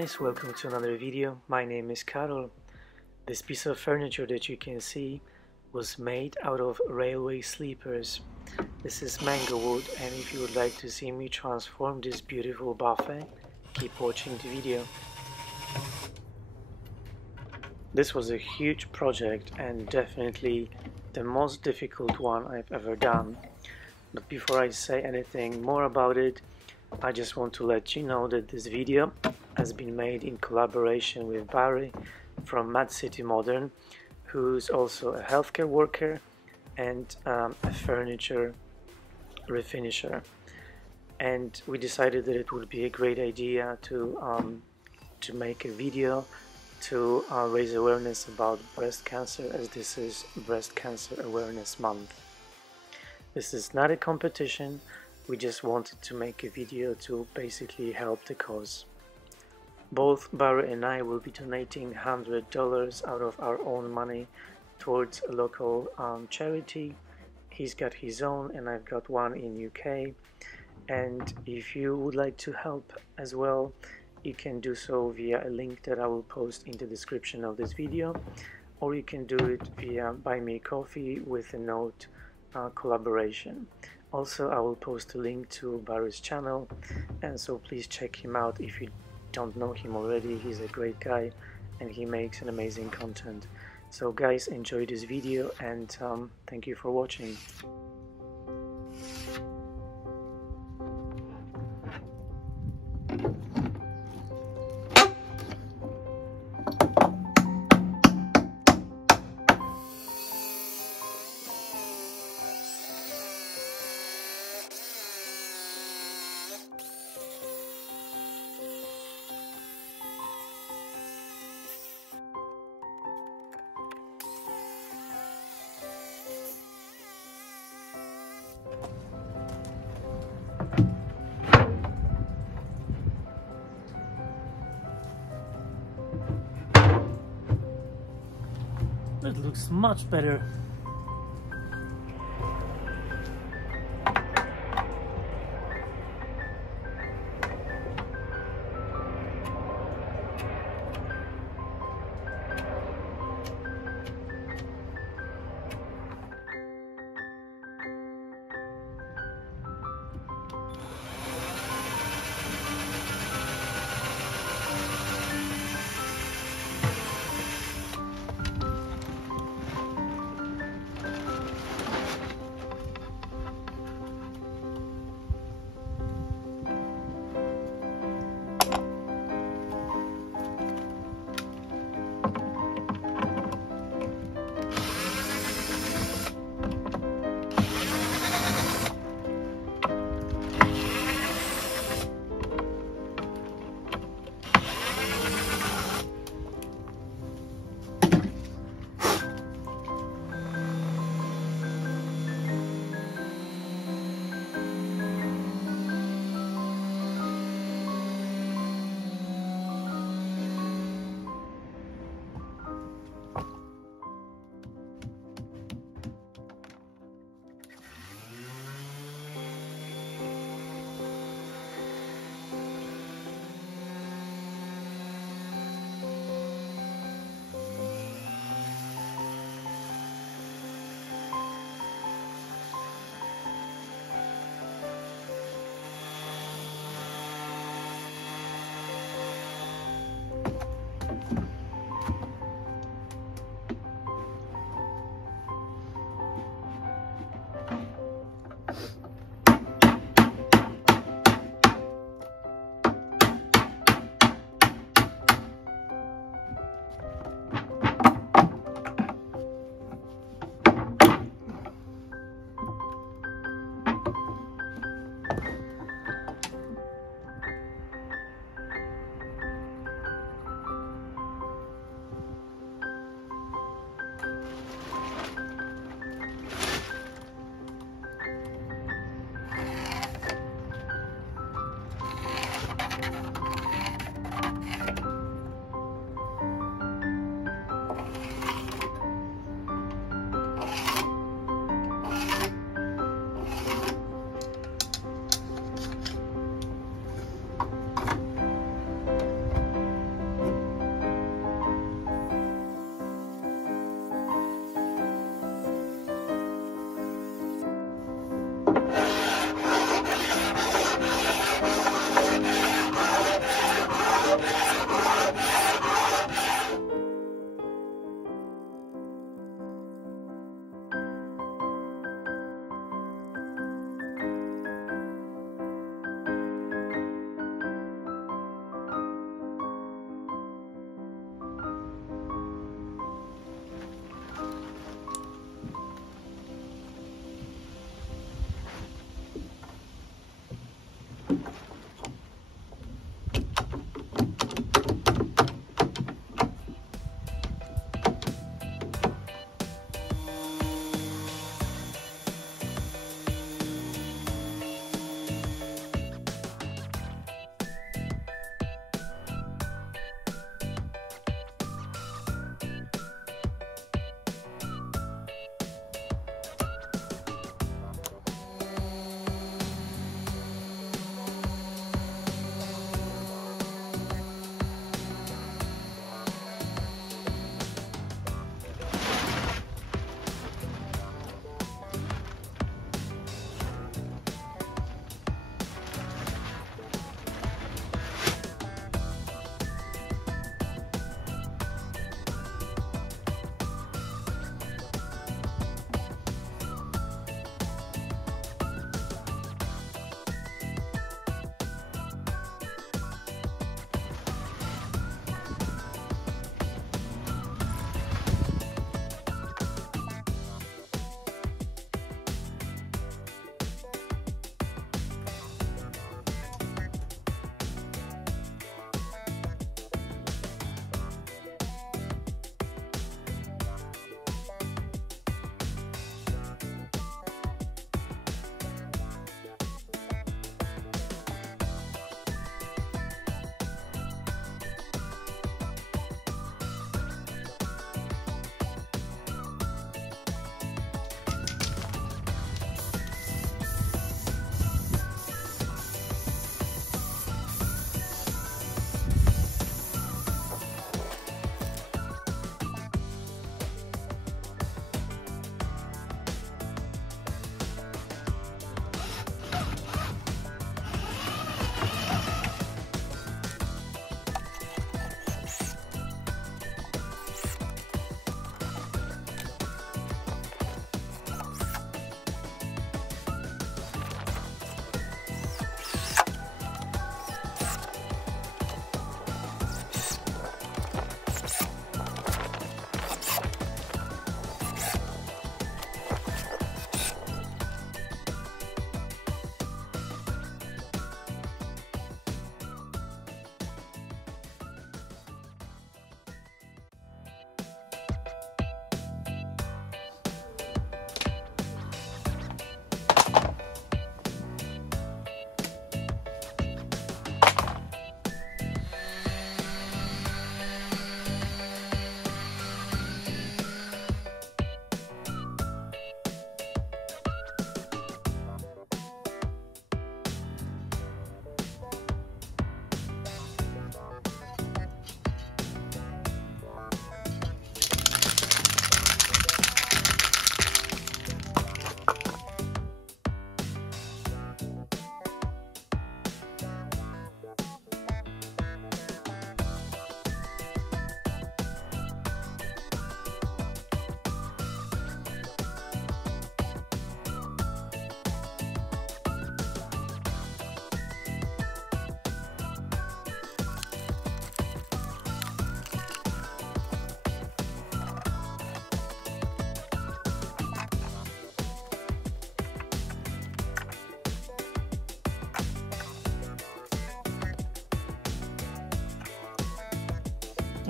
guys, welcome to another video. My name is Karol. This piece of furniture that you can see was made out of railway sleepers. This is mango wood, and if you would like to see me transform this beautiful buffet, keep watching the video. This was a huge project and definitely the most difficult one I've ever done. But before I say anything more about it, I just want to let you know that this video has been made in collaboration with Barry from Mad City Modern, who's also a healthcare worker and a furniture refinisher. And we decided that it would be a great idea to make a video to raise awareness about breast cancer, as this is Breast Cancer Awareness Month. This is not a competition. We just wanted to make a video to basically help the cause. Both Barry and I will be donating $100 out of our own money towards a local charity. He's got his own and I've got one in UK. And if you would like to help as well, you can do so via a link that I will post in the description of this video, or you can do it via Buy Me a Coffee with a note collaboration. Also, I will post a link to Barry's channel, and so please check him out if you don't know him already. He's a great guy and he makes an amazing content. So guys, enjoy this video and thank you for watching. It looks much better.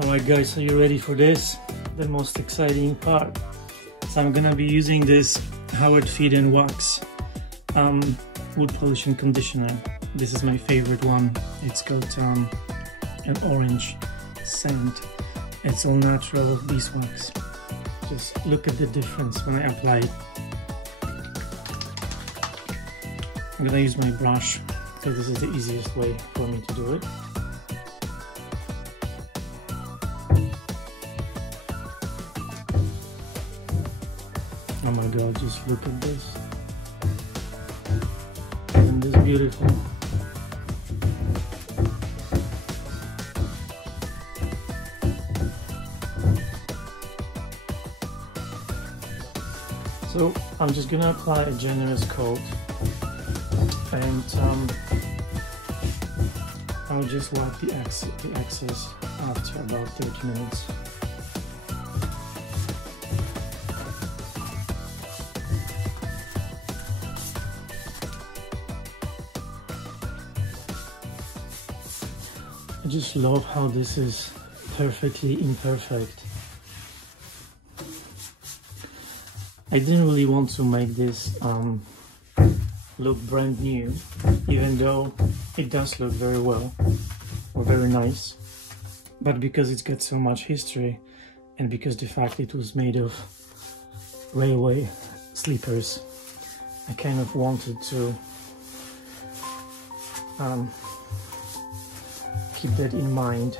Alright guys, are you ready for this? The most exciting part. So I'm gonna be using this Howard Feed and Wax wood polish and conditioner. This is my favorite one. It's got an orange scent. It's all natural beeswax. Just look at the difference when I apply it. I'm gonna use my brush because this is the easiest way for me to do it. Oh my god, just look at this. Isn't this beautiful? So I'm just gonna apply a generous coat, and I'll just wipe the excess after about 30 minutes. I just love how this is perfectly imperfect. I didn't really want to make this look brand new, even though it does look very well or very nice, but because it's got so much history and because the fact it was made of railway sleepers, I kind of wanted to keep that in mind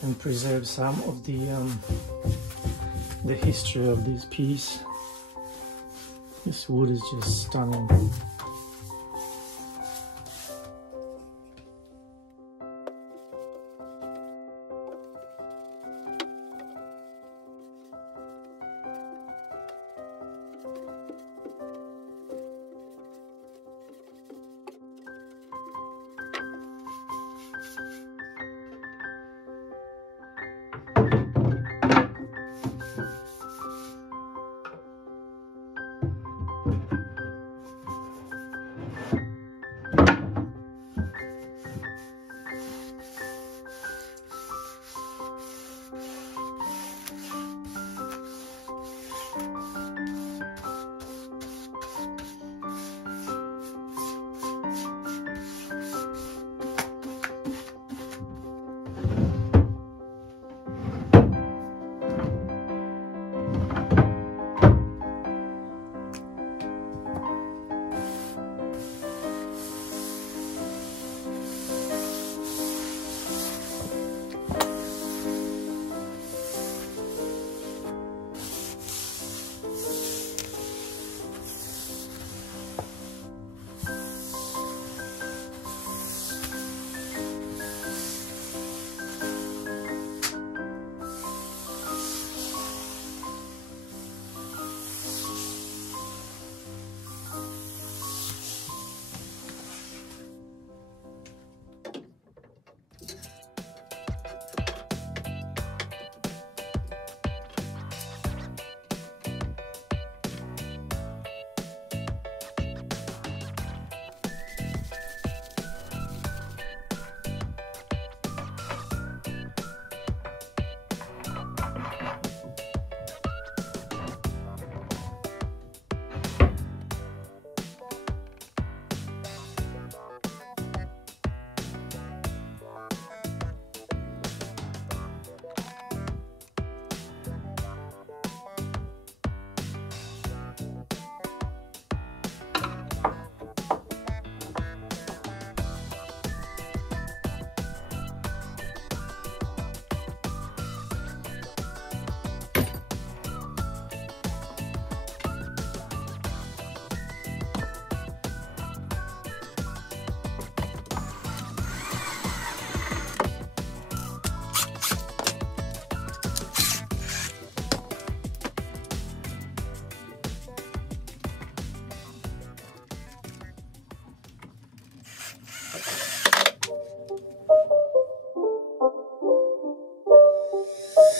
and preserve some of the history of this piece. This wood is just stunning.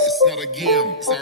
It's not a game, it's a